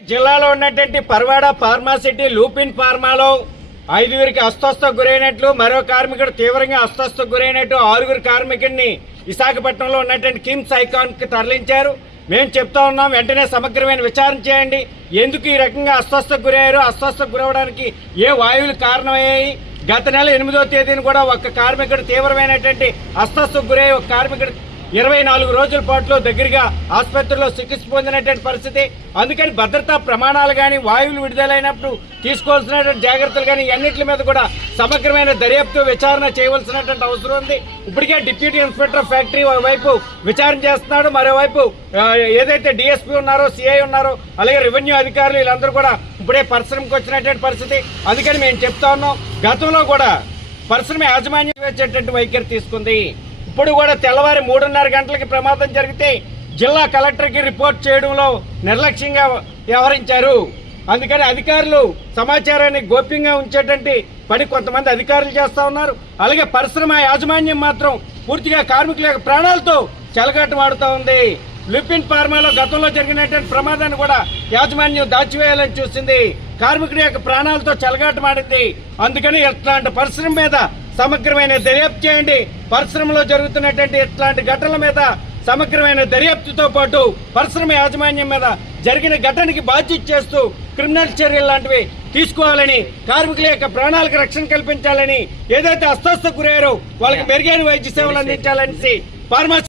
జిల్లాలో ఉన్నటువంటి పర్వాడ ఫార్మాసిటీ లూపిన్ ఫార్మాలో 5గురికి అస్వస్థకు గురైనట్లు, మరో కార్మికుడు తీవ్రంగా అస్వస్థకు గురైనట్టు 6గురు కార్మికుడిని విశాఖపట్నంలో ఉన్నటువంటి కిమ్స్ ఐకాన్ కి తరలించారు. మేము చెప్తా ఉన్నాం, వెంటనే సమగ్రమైన విచారణ చేయండి. ఎందుకు ఈ రకంగా అస్వస్థకు గురయ్యారు, అస్వస్థకు గురవడానికి ఏ వాయువులు కారణమయ్యాయి? గత నెల 8వ తేదీన కూడా ఒక కార్మికుడు తీవ్రమైనటువంటి అస్వస్థకు గురై ఒక కార్మికుడు 24 రోజుల పాటు దగ్గరగా ఆసుపత్రిలో చికిత్స పొందినటువంటి పరిస్థితి. అందుకని భద్రతా ప్రమాణాలు కానీ, వాయువులు విడుదలైనప్పుడు తీసుకోవాల్సినటువంటి జాగ్రత్తలు కానీ అన్నింటి మీద కూడా సమగ్రమైన దర్యాప్తు విచారణ చేయవలసినటువంటి అవసరం ఉంది. ఇప్పటికే డిప్యూటీ ఇన్స్పెక్టర్ ఆఫ్ ఫ్యాక్టరీ ఒకవైపు విచారణ చేస్తున్నాడు, మరోవైపు ఏదైతే డిఎస్పీ ఉన్నారో, సిఐ ఉన్నారో, అలాగే రెవెన్యూ అధికారులు వీళ్ళందరూ కూడా ఇప్పుడే పరిశ్రమకు వచ్చినటువంటి పరిస్థితి. అందుకని మేము చెప్తా ఉన్నాం, గతంలో కూడా పరిశ్రమ యాజమాన్యం వచ్చేటువంటి వైఖరి తీసుకుంది. ఇప్పుడు కూడా తెల్లవారి 3:30 గంటలకి ప్రమాదం జరిగితే జిల్లా కలెక్టర్కి రిపోర్ట్ చేయడంలో నిర్లక్ష్యంగా వ్యవహరించారు. అందుకని అధికారులు సమాచారాన్ని గోప్యంగా ఉంచేటువంటి పని కొంతమంది అధికారులు చేస్తా ఉన్నారు. అలాగే పరిశ్రమ యాజమాన్యం మాత్రం పూర్తిగా కార్మికుల యొక్క ప్రాణాలతో చెలగాటమాడుతూ ఉంది. లుపిన్ ఫార్మాలో గతంలో జరిగినటువంటి ప్రమాదాన్ని కూడా యాజమాన్యం దాచివేయాలని చూసింది. కార్మికుడి యొక్క ప్రాణాలతో చెలగాటమాడింది. అందుకని ఇట్లాంటి పరిశ్రమ మీద సమగ్రమైన దర్యాప్తు చేయండి. పరిశ్రమలో జరుగుతున్నటువంటి ఇట్లాంటి ఘటనల మీద సమగ్రమైన దర్యాప్తుతో పాటు పరిశ్రమ యాజమాన్యం మీద జరిగిన ఘటనకి బాధ్యత చేస్తూ క్రిమినల్ చర్యలు లాంటివి తీసుకోవాలని, కార్మికుల యొక్క ప్రాణాలకు రక్షణ కల్పించాలని, ఏదైతే అస్వస్థకు గురయ్యారో వాళ్ళకి మెరుగైన వైద్య సేవలు అందించాలని ఫార్మాసిటీ